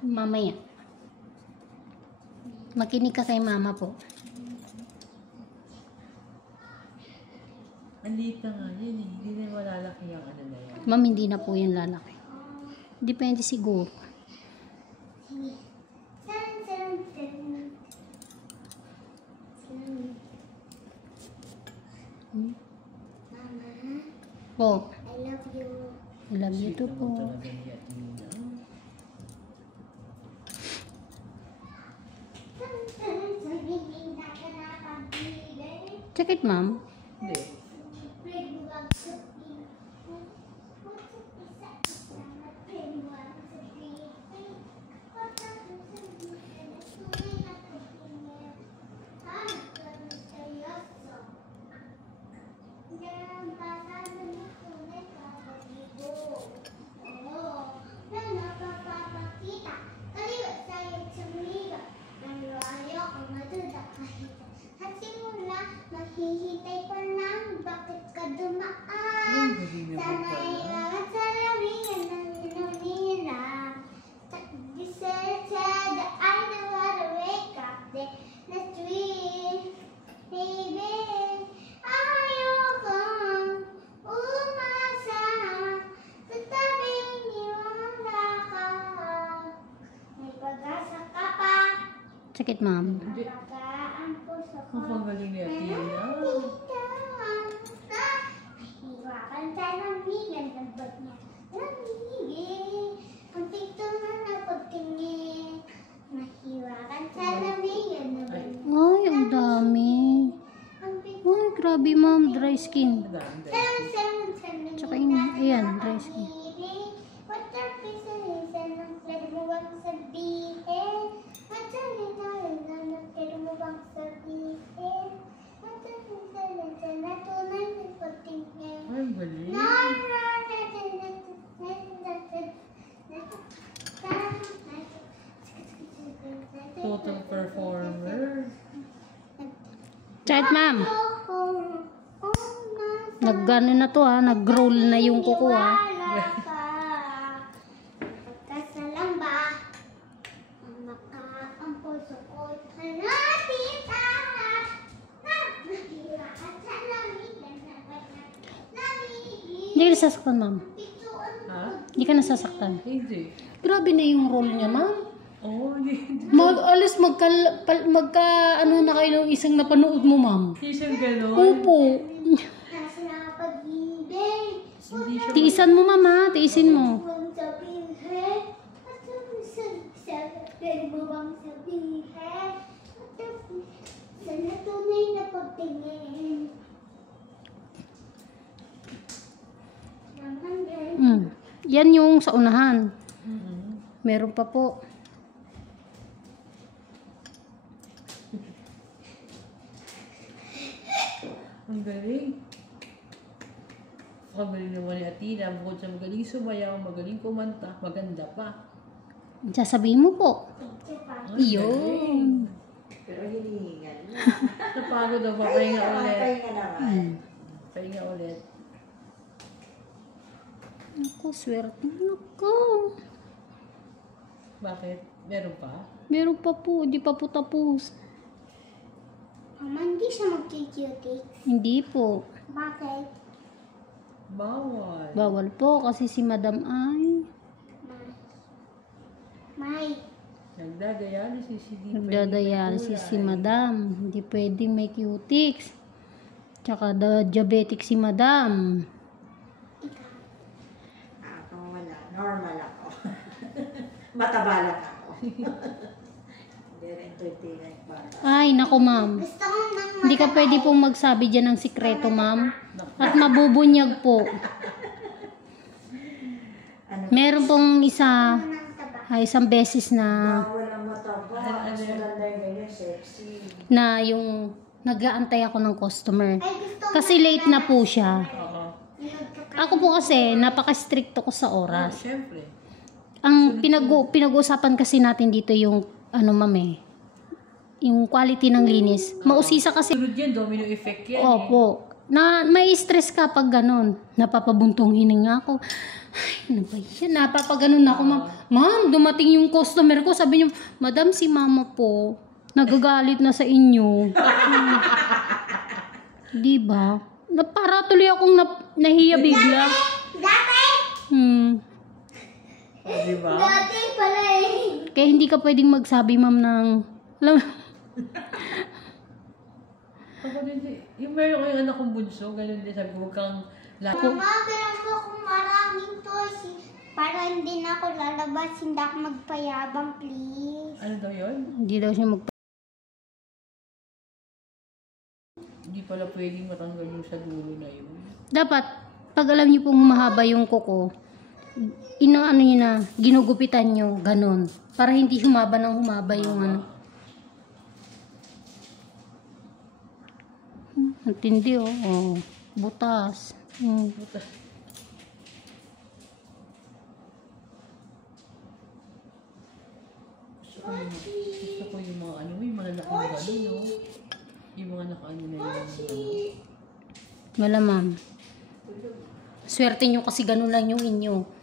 Mamaya. Makinig ka kay mama po. Ang liit na nga yan eh. Hindi na malalaki yung ano na yan. Ma'am, hindi na po yan lalaki. Depende siguro. Po. I love you. I love you too po. Talaga ni Athena. Check it, ma'am. Hindi. Hihintay pa lang, bakit ka dumaan? Ay, hindi na po Sana pala. iangat sa lamingan ng inumina. You said that I know how to wake up the tree. Baby, ayokong umasa. Sa tabing niwala ka. May pag-asa ka pa. Check it, ma'am. Ang puso ko. Ang galing ni Athena. Hiwakan sa lambigan ng bag niya. Lamigin, ang pito na napagtingin. Mahiwakan sa lambigan ng bag niya. Ay, ang dami. Ang pito Ay, grabe, ma'am. Dry skin. Ang dami. Tsaka yun, ayan, dry skin. What the reason ang pwede mo bang sabihin? At pwede mo bang sabihin? At na tunay na pagtingin. Ay, ang galing. Total performer. Check it, ma'am. Nag-gano na to, ha. Nag-roll na yung kuko, ha. Kasalang ba? Ang ang puso ko nakita. Mahira at sa lamigan na lamigin. Hindi ka nasasaktan, ma'am. Ha? Hindi ka nasasaktan. Hindi. Grabe na yung roll niya, ma'am. Oo, hindi. Alas ano na kayo ng isang napanood mo, ma'am. Hindi siya gano'n. Opo. Nasa na pag-ibig. Hindi siya. Tiisan mo, ma'am, ha. Tiisin mo. Huwag sabihin, at pwede mo bang sabihin? Sana tunay na pagtingin. Naman din. Yan yung sa unahan. Mhm. Meron pa po. Ang galing. Ang galing naman ni Athena. Bukod sa magaling sumayaw, magaling kumanta, maganda pa. Sasabihin mo po. Ang Iyon. galing. Pero hinihingal. Napagod ako. Pahinga ulit. Pahinga naman. Pahinga ulit. Ako, swerte na ako. Bakit? Meron pa? Meron pa po. Di pa po tapos. Mama, hindi siya magkikiutik. Hindi po. Bakit? Bawal. Bawal po kasi si madam ay May. Nagdadialysis. Hindi nagdadialysis si pwede may madam. Hindi pwede may cutics. Tsaka diabetic si madam. Ako wala. Normal ako. Mataba lang ako. Hindi rin 29 bata. Ay, nako ma'am. Gusto ko nang Hindi ka pwede pong magsabi dyan ng sikreto, ma'am. At mabubunyag po. Ano? Meron pong isa, ng taba. isang beses na Bawal ang mataba. Mas maganda yung ganyan, sexy. na yung nag-aantay ako ng customer. Ay, gusto ko Kasi late na po siya. Oo. Ako po kasi, napaka-stricto ko sa oras. Siyempre. Ang pinag-uusapan kasi natin dito yung, ma'am yung quality ng linis. Mausisa kasi, Sunod yan, domino effect yan. opo, Na may stress ka pag ganun. Napapabuntong hininga ako. Ay, ano ba yan? Napapaganon ako, ma'am. Ma'am, dumating yung customer ko. Sabi niyo, madam, si mama po, nagagalit na sa inyo. Di ba? Para tuloy akong nahiya bigla. Dati! Di ba? Dati pala eh. Kaya hindi ka pwedeng magsabi, ma'am, ng... Alam mo, Ako din, yung meron ko yung anak kong bunso, ganun din sabi ko, huwag kang Mama, meron mo akong maraming toys. Para hindi na ako lalabas, hindi ako magpayabang, please. ano daw yun? hindi daw siya Hindi pala pwedeng matanggal yung sa dulo na yun. Dapat, pag alam niyo pong humahaba yung kuko, ano niyo na, ginugupitan niyo, ganun. Para hindi humaba ng humaba yung ano. Ang tindi, oh. Oh. Butas. Gusto ko yung mga ano, may mga laking gano'n, no? Yung mga nakaano na yun. Wala, ma'am. Swerte niyo kasi ganun lang yung inyo.